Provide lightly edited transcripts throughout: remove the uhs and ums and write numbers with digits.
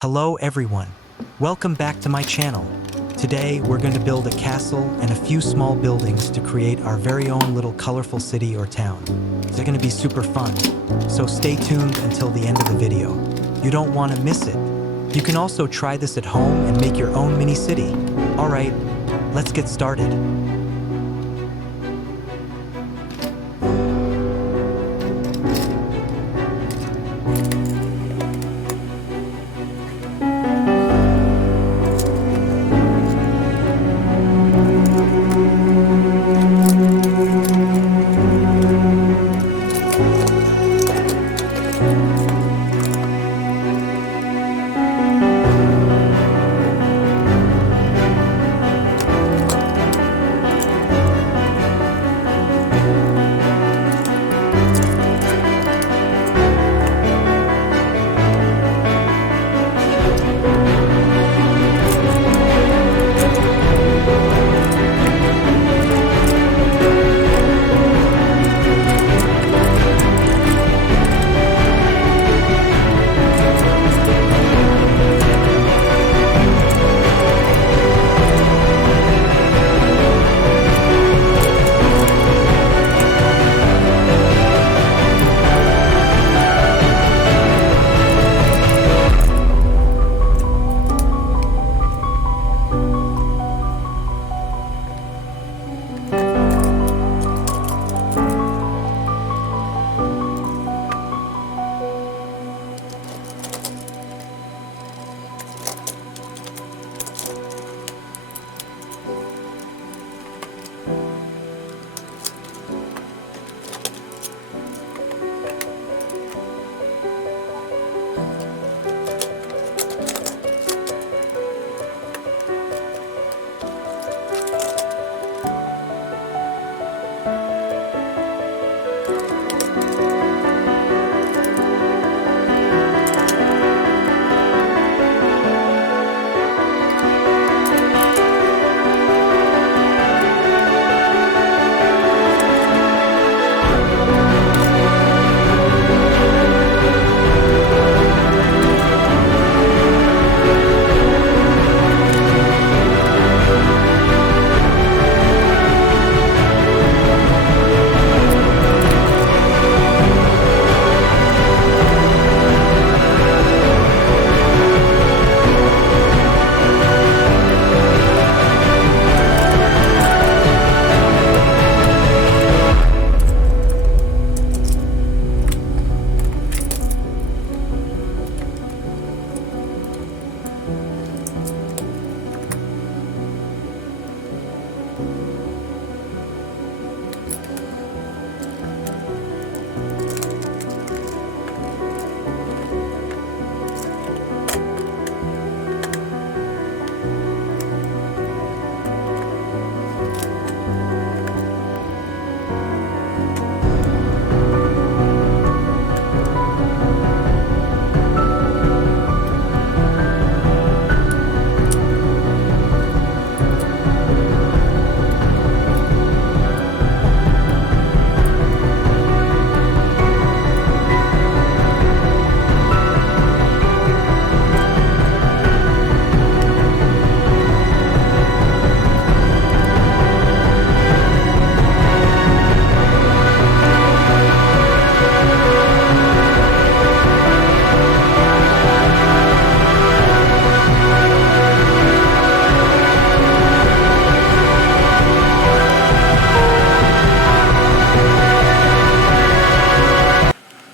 Hello everyone, welcome back to my channel. Today we're going to build a castle and a few small buildings to create our very own little colorful city or town. It's going to be super fun, so stay tuned until the end of the video. You don't want to miss it. You can also try this at home and make your own mini city. Alright, let's get started.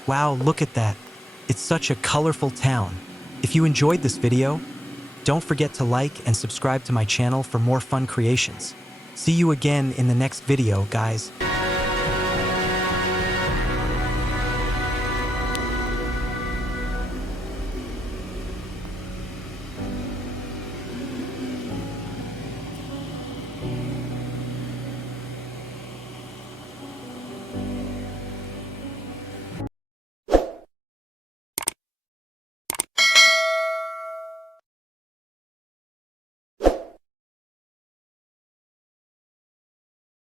Wow, look at that. It's such a colorful town. If you enjoyed this video, don't forget to like and subscribe to my channel for more fun creations. See you again in the next video, guys.